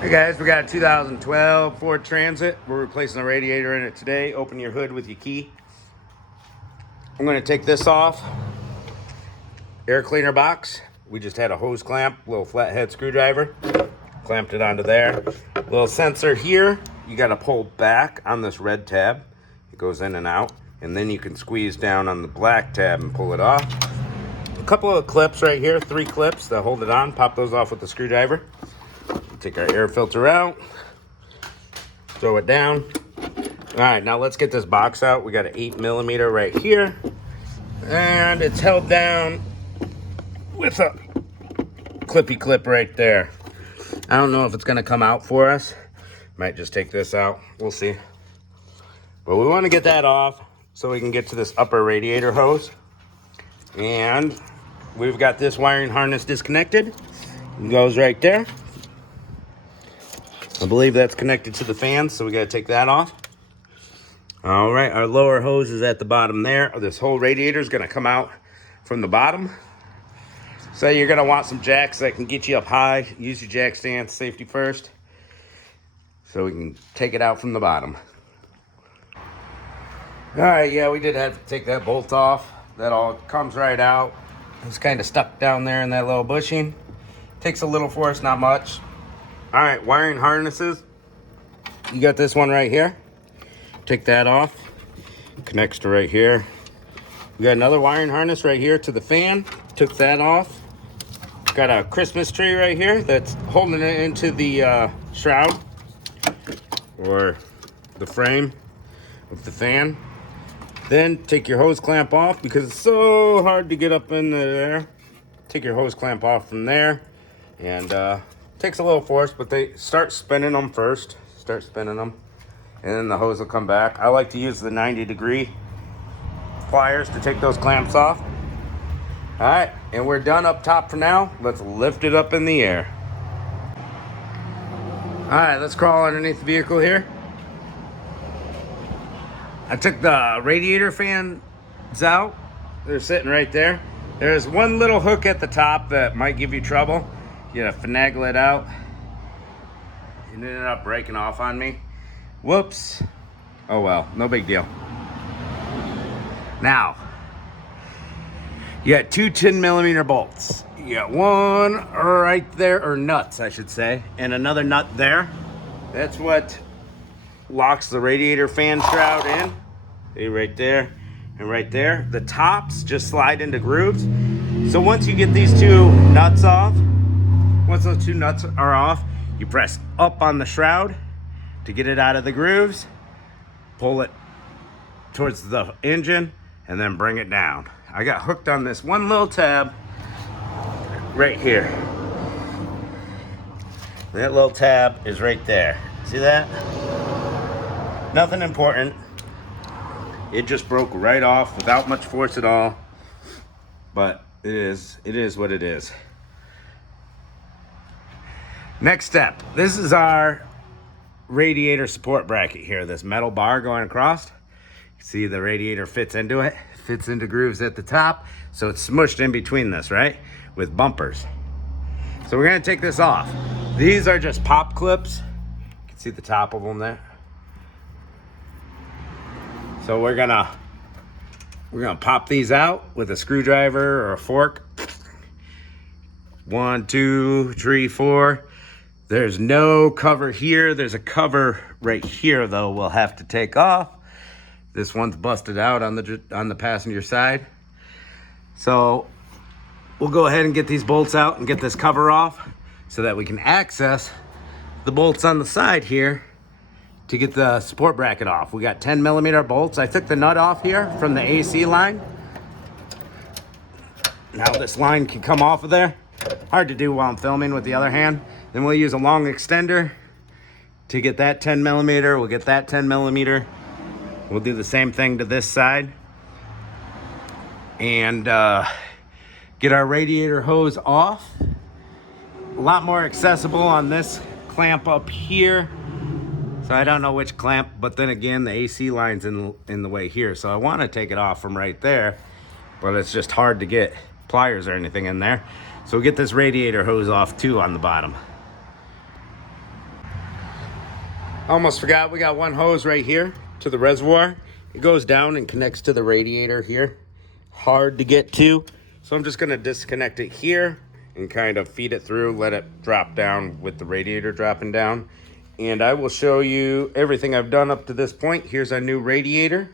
Hey guys, we got a 2012 Ford Transit. We're replacing the radiator in it today. Open your hood with your key. I'm going to take this off. Air cleaner box. We just had a hose clamp, little flathead screwdriver. Clamped it onto there. Little sensor here. You got to pull back on this red tab. It goes in and out. And then you can squeeze down on the black tab and pull it off. A couple of clips right here, 3 clips that hold it on. Pop those off with the screwdriver. Take our air filter out, throw it down. All right, now let's get this box out. We got an 8mm right here, and it's held down with a clippy clip right there. I don't know if it's gonna come out for us. Might just take this out, we'll see. But we wanna get that off so we can get to this upper radiator hose. And we've got this wiring harness disconnected. It goes right there. I believe that's connected to the fan, so we got to take that off. All right, our lower hose is at the bottom there. This whole radiator is going to come out from the bottom. So you're going to want some jacks that can get you up high. Use your jack stance, safety first, so we can take it out from the bottom. All right, yeah, we did have to take that bolt off. That all comes right out. It's kind of stuck down there in that little bushing. Takes a little force, not much. All right, wiring harnesses. You got this one right here. Take that off. Connects to right here. We got another wiring harness right here to the fan. Took that off. Got a Christmas tree right here that's holding it into the shroud or the frame of the fan. Then take your hose clamp off because it's so hard to get up in there. Take your hose clamp off from there, and takes a little force, but they start spinning them first. Start spinning them, and then the hose will come back. I like to use the 90-degree pliers to take those clamps off. All right, and we're done up top for now. Let's lift it up in the air. All right, let's crawl underneath the vehicle here. I took the radiator fans out. They're sitting right there. There's one little hook at the top that might give you trouble. You gotta finagle it out. It ended up breaking off on me. Whoops. Oh well, no big deal. Now, you got 2 10mm bolts. You got one right there, or nuts, I should say, and another nut there. That's what locks the radiator fan shroud in. See, right there and right there. The tops just slide into grooves. So once you get these 2 nuts off, once those 2 nuts are off, you press up on the shroud to get it out of the grooves, pull it towards the engine, and then bring it down. I got hooked on this one little tab right here. That little tab is right there. See that? Nothing important. It just broke right off without much force at all. But it is what it is. Next step, this is our radiator support bracket here, this metal bar going across. You see the radiator fits into it, fits into grooves at the top, so it's smushed in between this, right, with bumpers. So we're gonna take this off. These are just pop clips. You can see the top of them there. So we're gonna pop these out with a screwdriver or a fork. 1, 2, 3, 4. There's no cover here. There's a cover right here, though, we'll have to take off. This one's busted out on the passenger side. So we'll go ahead and get these bolts out and get this cover off so that we can access the bolts on the side here to get the support bracket off. We got 10mm bolts. I took the nut off here from the AC line. Now this line can come off of there. Hard to do while I'm filming with the other hand. Then we'll use a long extender to get that 10mm. We'll get that 10mm. We'll do the same thing to this side. And get our radiator hose off. A lot more accessible on this clamp up here. So I don't know which clamp, but then again, the AC line's in the way here. So I want to take it off from right there, but it's just hard to get pliers or anything in there. So we'll get this radiator hose off too on the bottom. Almost forgot, we got one hose right here to the reservoir. It goes down and connects to the radiator here. Hard to get to. So I'm just gonna disconnect it here and kind of feed it through, let it drop down with the radiator dropping down. And I will show you everything I've done up to this point. Here's our new radiator.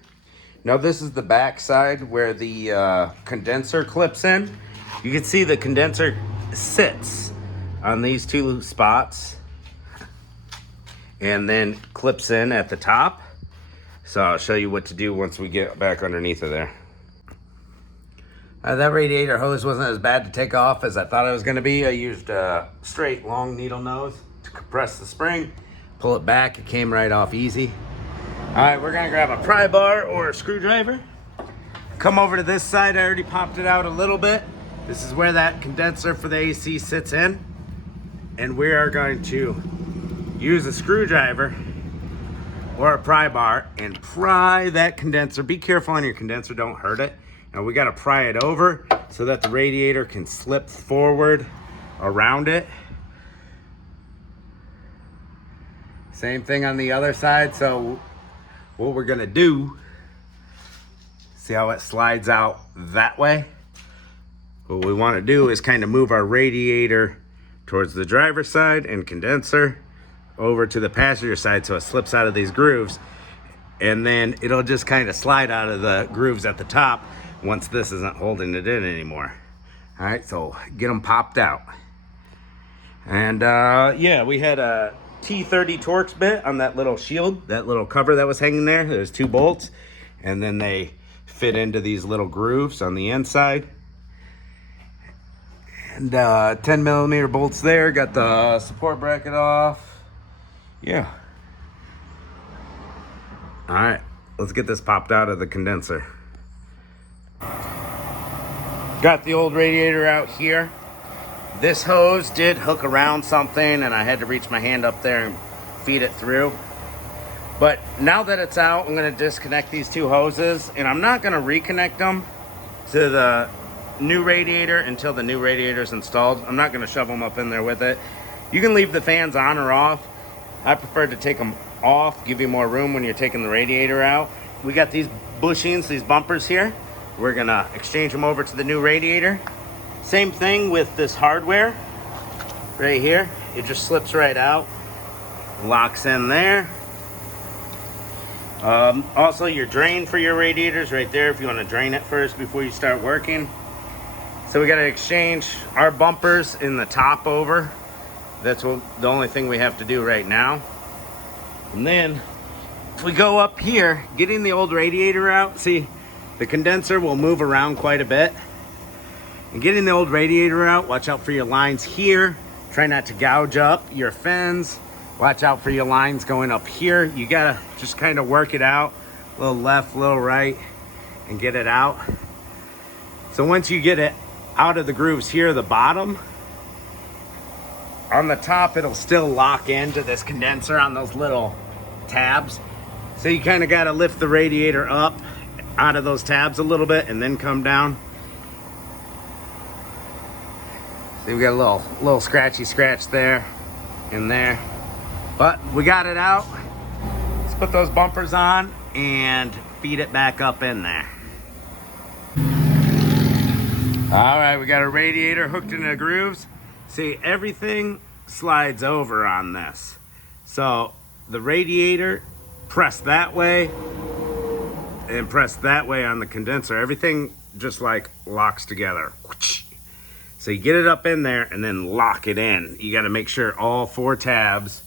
Now this is the back side where the condenser clips in. You can see the condenser sits on these two spots and then clips in at the top. So I'll show you what to do once we get back underneath of there. That radiator hose wasn't as bad to take off as I thought it was gonna be. I used a straight long needle nose to compress the spring, pull it back, it came right off easy. All right, we're gonna grab a pry bar or a screwdriver. Come over to this side, I already popped it out a little bit. This is where that condenser for the AC sits in. And we are going to use a screwdriver or a pry bar and pry that condenser. Be careful on your condenser, don't hurt it. Now we gotta pry it over so that the radiator can slip forward around it. Same thing on the other side. So what we're gonna do, see how it slides out that way? What we wanna do is kind of move our radiator towards the driver's side and condenser over to the passenger side so it slips out of these grooves, and then it'll just kind of slide out of the grooves at the top once this isn't holding it in anymore. All right, so get them popped out. And yeah, we had a T30 Torx bit on that little shield, that little cover that was hanging there. There's 2 bolts, and then they fit into these little grooves on the inside. And 10 millimeter bolts there. Got the support bracket off. Yeah. All right, let's get this popped out of the condenser. Got the old radiator out here. This hose did hook around something and I had to reach my hand up there and feed it through. But now that it's out, I'm gonna disconnect these 2 hoses, and I'm not gonna reconnect them to the new radiator until the new radiator is installed. I'm not gonna shove them up in there with it. You can leave the fans on or off. I prefer to take them off, give you more room when you're taking the radiator out. We got these bushings, these bumpers here. We're gonna exchange them over to the new radiator. Same thing with this hardware right here. It just slips right out, locks in there. Also, your drain for your radiators right there if you want to drain it first before you start working. So we got to exchange our bumpers in the top over. That's the only thing we have to do right now. And then if we go up here, getting the old radiator out, see the condenser will move around quite a bit. And getting the old radiator out, watch out for your lines here. Try not to gouge up your fins. Watch out for your lines going up here. You gotta just kind of work it out. A little left, a little right, and get it out. So once you get it out of the grooves here, the bottom, on the top, it'll still lock into this condenser on those little tabs. So you kind of gotta lift the radiator up out of those tabs a little bit and then come down. See, we got a little scratchy scratch there and there, but we got it out. Let's put those bumpers on and feed it back up in there. All right, we got a radiator hooked into the grooves. See, everything slides over on this. So the radiator, press that way and press that way on the condenser. Everything just like locks together. So you get it up in there and then lock it in. You gotta make sure all 4 tabs,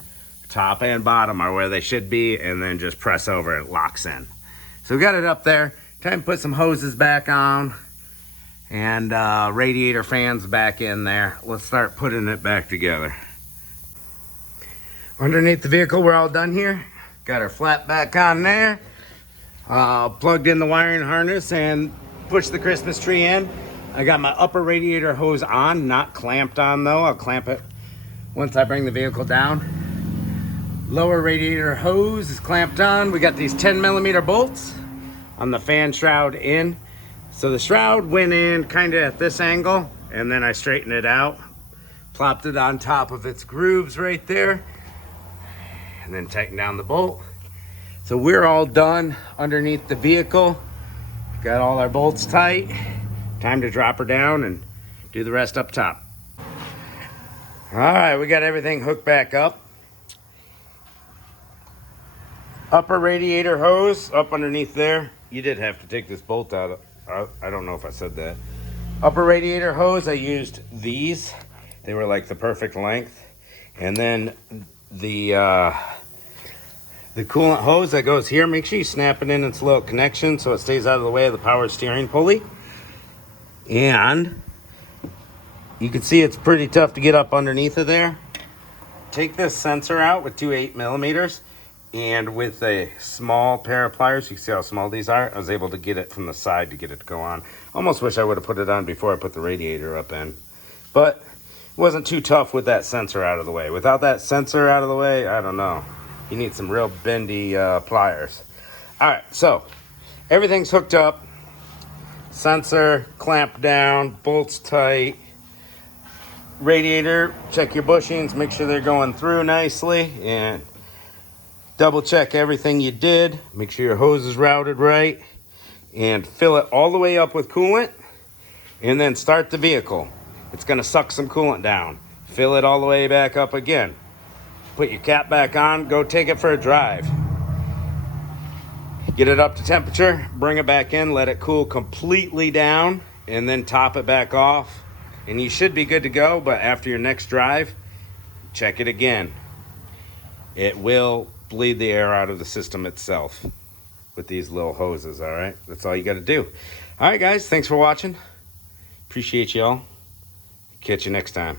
top and bottom, are where they should be, and then just press over, it locks in. So we got it up there. Time to put some hoses back on and radiator fans back in there. Let's start putting it back together. Underneath the vehicle, we're all done here. Got our flat back on there. Plugged in the wiring harness and pushed the Christmas tree in. I got my upper radiator hose on, not clamped on though. I'll clamp it once I bring the vehicle down. Lower radiator hose is clamped on. We got these 10 millimeter bolts on the fan shroud in. So the shroud went in kind of at this angle, and then I straightened it out, plopped it on top of its grooves right there. and then tighten down the bolt. So we're all done underneath the vehicle. Got all our bolts tight. Time to drop her down and do the rest up top. All right, we got everything hooked back up. Upper radiator hose up underneath there. You did have to take this bolt out. I don't know if I said that. Upper radiator hose, I used these. They were like the perfect length. And then the coolant hose that goes here, make sure you snap it in its little connection so it stays out of the way of the power steering pulley. And you can see it's pretty tough to get up underneath of there. Take this sensor out with two 8mm, and with a small pair of pliers, you can see how small these are, I was able to get it from the side to get it to go on. Almost wish I would have put it on before I put the radiator up in. But it wasn't too tough with that sensor out of the way. Without that sensor out of the way, I don't know. You need some real bendy pliers. All right, so everything's hooked up. Sensor clamped down, bolts tight. Radiator, check your bushings, make sure they're going through nicely, and double check everything you did. Make sure your hose is routed right, and fill it all the way up with coolant, and then start the vehicle. It's gonna suck some coolant down. Fill it all the way back up again. Put your cap back on, go take it for a drive. Get it up to temperature, bring it back in, let it cool completely down, and then top it back off. And you should be good to go, but after your next drive, check it again. It will bleed the air out of the system itself with these little hoses, all right? That's all you got to do. All right, guys, thanks for watching. Appreciate y'all. Catch you next time.